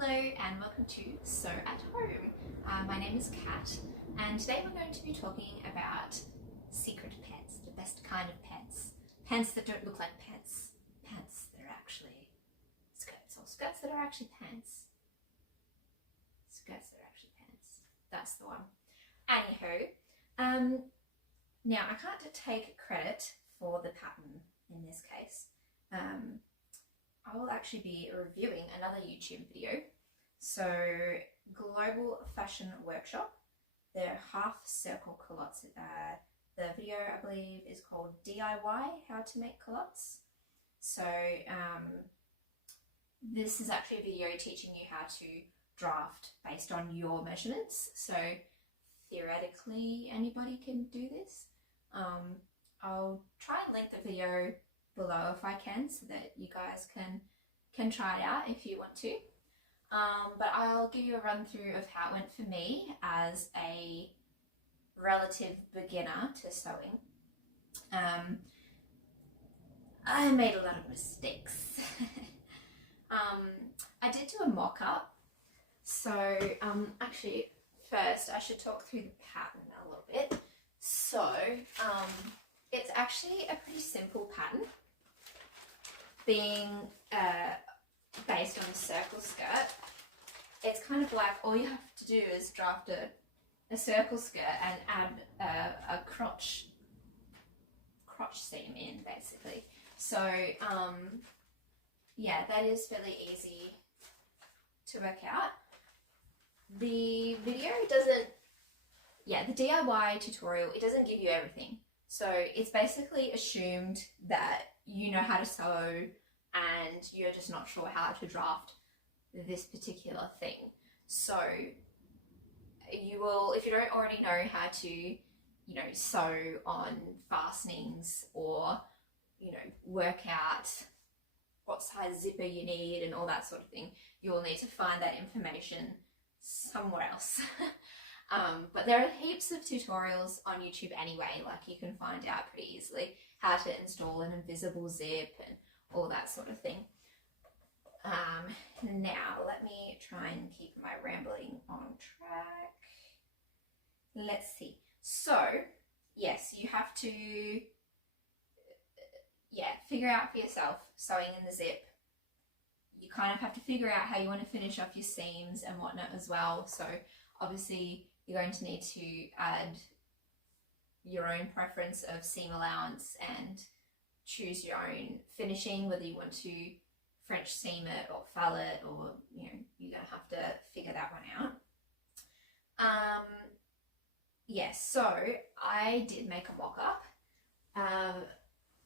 Hello and welcome to Sew at Home. My name is Kat and today we're going to be talking about secret pants, the best kind of pants. Pants that don't look like pants. Pants that are actually skirts, or skirts that are actually pants. Skirts that are actually pants. That's the one. Anywho, now I can't take credit for the pattern in this case. I will actually be reviewing another YouTube video. So, Global Fashion Workshop, they're half circle culottes. The video I believe is called DIY, How to Make Culottes. So, this is actually a video teaching you how to draft based on your measurements. So, theoretically anybody can do this. I'll try and link the video below if I can, so that you guys can try it out if you want to. But I'll give you a run through of how it went for me as a relative beginner to sewing. I made a lot of mistakes. I did do a mock-up. So actually first I should talk through the pattern a little bit. So it's actually a pretty simple pattern, being based on a circle skirt. It's kind of like all you have to do is draft a circle skirt and add a crotch seam in, basically. So yeah, that is fairly easy to work out. The video doesn't, the DIY tutorial, it doesn't give you everything. So it's basically assumed that you know how to sew and you're just not sure how to draft this particular thing. So you will, if you don't already know how to, sew on fastenings or, work out what size zipper you need and all that sort of thing, you will need to find that information somewhere else. But there are heaps of tutorials on YouTube anyway, like you can find out pretty easily how to install an invisible zip and all that sort of thing. Now let me try and keep my rambling on track. Let's see. So yes, you have to figure out for yourself sewing in the zip. You kind of have to figure out how you want to finish off your seams and whatnot as well. So obviously you're going to need to add your own preference of seam allowance and choose your own finishing, whether you want to French seam it or fell it, or you're gonna have to figure that one out. So I did make a mock-up.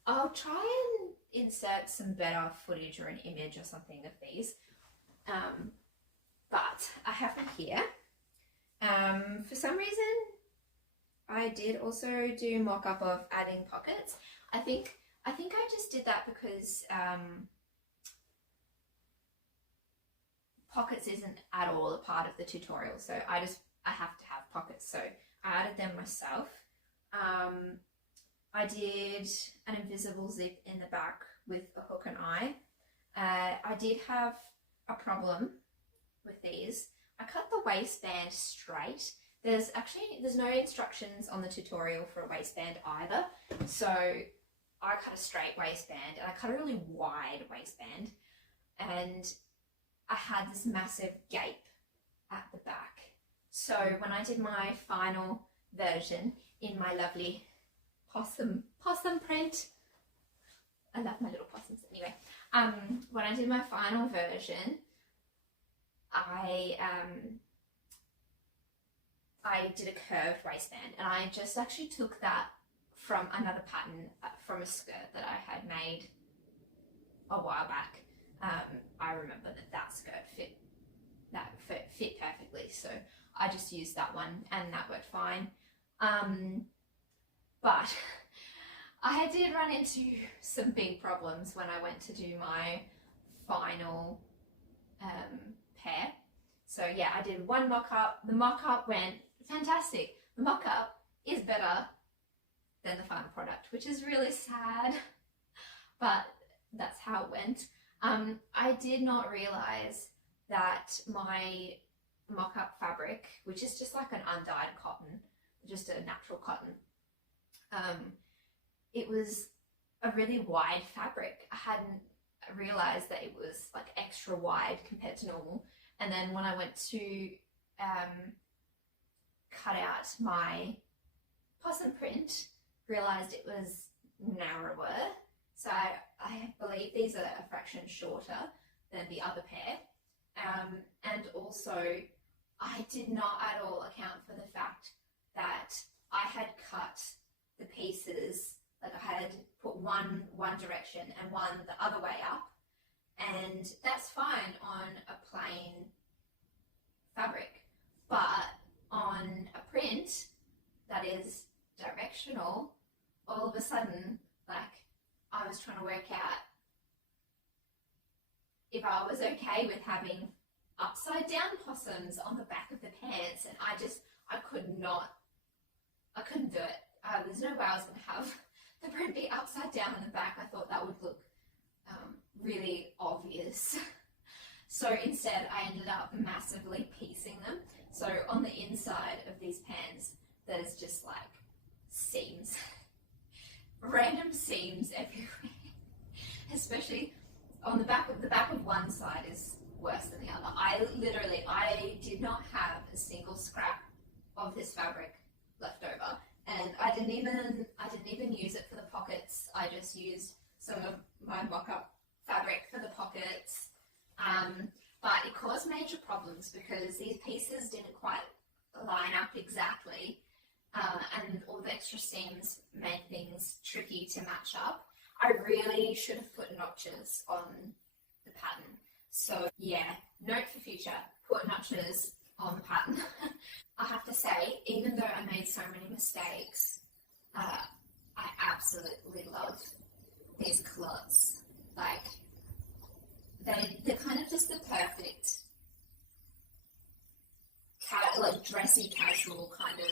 I'll try and insert some better footage or an image or something of these, but I have them here. For some reason I did also do mock-up of adding pockets. I think I just did that because pockets isn't at all a part of the tutorial, so I have to have pockets, so I added them myself. I did an invisible zip in the back with a hook and eye. I did have a problem with these. I cut the waistband straight. There's no instructions on the tutorial for a waistband either, so I cut a straight waistband and I cut a really wide waistband, and I had this massive gape at the back. So when I did my final version in my lovely possum print, I love my little possums anyway. When I did my final version, I did a curved waistband, and I just actually took that from another pattern from a skirt that I had made a while back. I remember that skirt fit perfectly, so I just used that one and that worked fine. But I did run into some big problems when I went to do my final pair. So yeah, I did one mock-up. The mock-up went fantastic. The mock-up is better than the final product, which is really sad, but that's how it went. I did not realize that my mock-up fabric, which is just like an undyed cotton, just a natural cotton, it was a really wide fabric. I hadn't realized that it was like extra wide compared to normal. And then when I went to cut out my possum print, realized it was narrower. So I believe these are a fraction shorter than the other pair. And also I did not at all account for the fact that I had cut the pieces, like I had put one direction and one the other way up, and that's fine on a plain fabric, but on a print that is directional, all of a sudden, like, I was trying to work out if I was okay with having upside down possums on the back of the pants, and I couldn't do it. There's no way I was going to have the print be upside down on the back. I thought that would look really obvious. So instead I ended up massively piecing them. So on the inside of these pants, there's just like seams, random seams everywhere, especially on the back of one side is worse than the other. I did not have a single scrap of this fabric left over, and I didn't even use it for the pockets. I just used some of my mock-up fabric for the pockets, but it caused major problems because these pieces didn't quite line up exactly, and all the extra seams made things tricky to match up. I really should have put notches on the pattern. So yeah, note for future, put notches on the pattern. I have to say, even though I made so many mistakes, I absolutely love these culottes. Like, they're kind of just the perfect like dressy casual kind of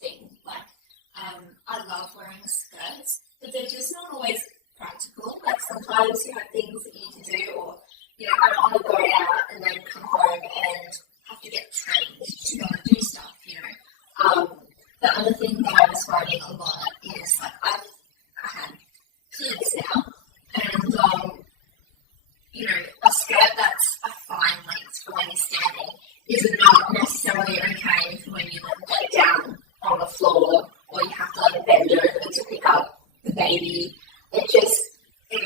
thing. Like, I love wearing skirts, but they're just not always practical. Like, sometimes you have things that you need to do, or I don't want to go out and then come home and have to get changed to go and do stuff, The other thing that I was finding a lot is, like, I had kids now, and a skirt that's a fine length for when you're standing is not necessarily okay for when you lay down on the floor, or you have to bend over to pick up the baby. It just, I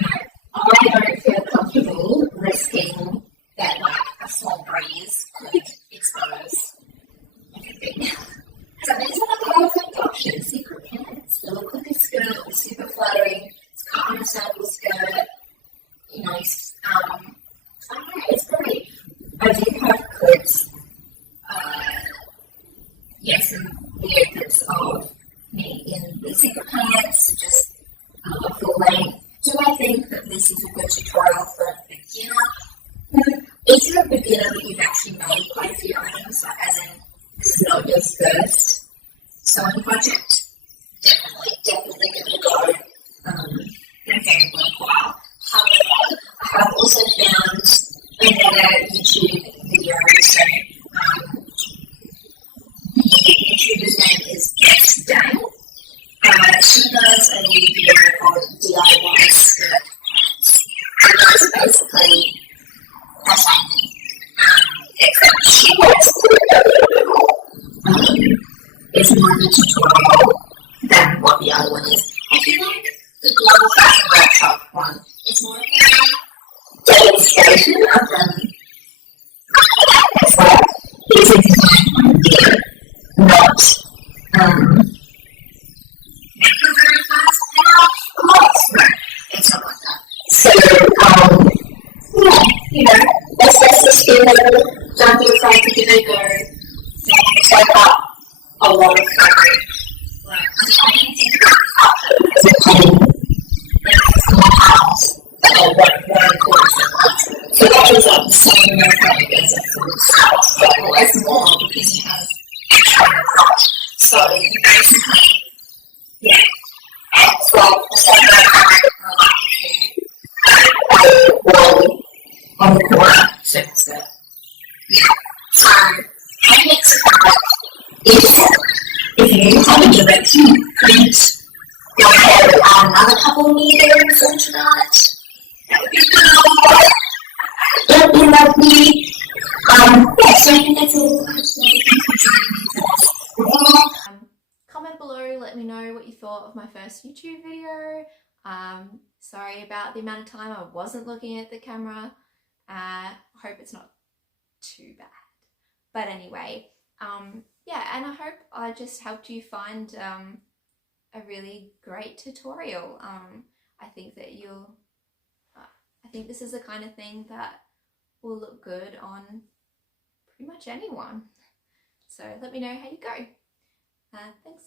don't feel comfortable risking that, like, a small breeze could expose everything. So these are the perfect options. Secret pants. They look like a skirt. It's super flattering. It's cut on a sample skirt. I don't know, it's great. I do have clips, some video clips of me in the secret pants, just full length. Do I think that this is a good tutorial for a beginner? If you're a beginner but you've actually made quite a few items, as in this is not your first sewing project, definitely give it a go. Been very worthwhile. However, I have also found another YouTube video. So the YouTuber's name is Jess Dang. She does a video called DIY skirt pants. And that's basically the same thing. Except she works with it. It's more of a tutorial than what the other one is. I feel like the Global Fashion Workshop one is more of a demonstration of them. It's like, here's a design idea, not make it very fast and off a lot. No, it's not like that. So, assess the skill level, don't be afraid to give it a go. Don't take up a lot of fabric. Like, I didn't think about it because it's small house, but I one quarter cent. So that was like the same amount of fabric as a full house, but always more because you have extra crotch. So you basically, add 12% of fabric for like a roll on the corner, circle skirt. to give it 2 feet. Go ahead and add another couple meters into that. That would be good. That'd be lovely. Yeah, so I think that's all. Comment below, let me know what you thought of my first YouTube video. Sorry about the amount of time I wasn't looking at the camera. Hope it's not too bad. But anyway, yeah, and I hope I just helped you find a really great tutorial. I think that I think this is the kind of thing that will look good on pretty much anyone. So let me know how you go. Thanks.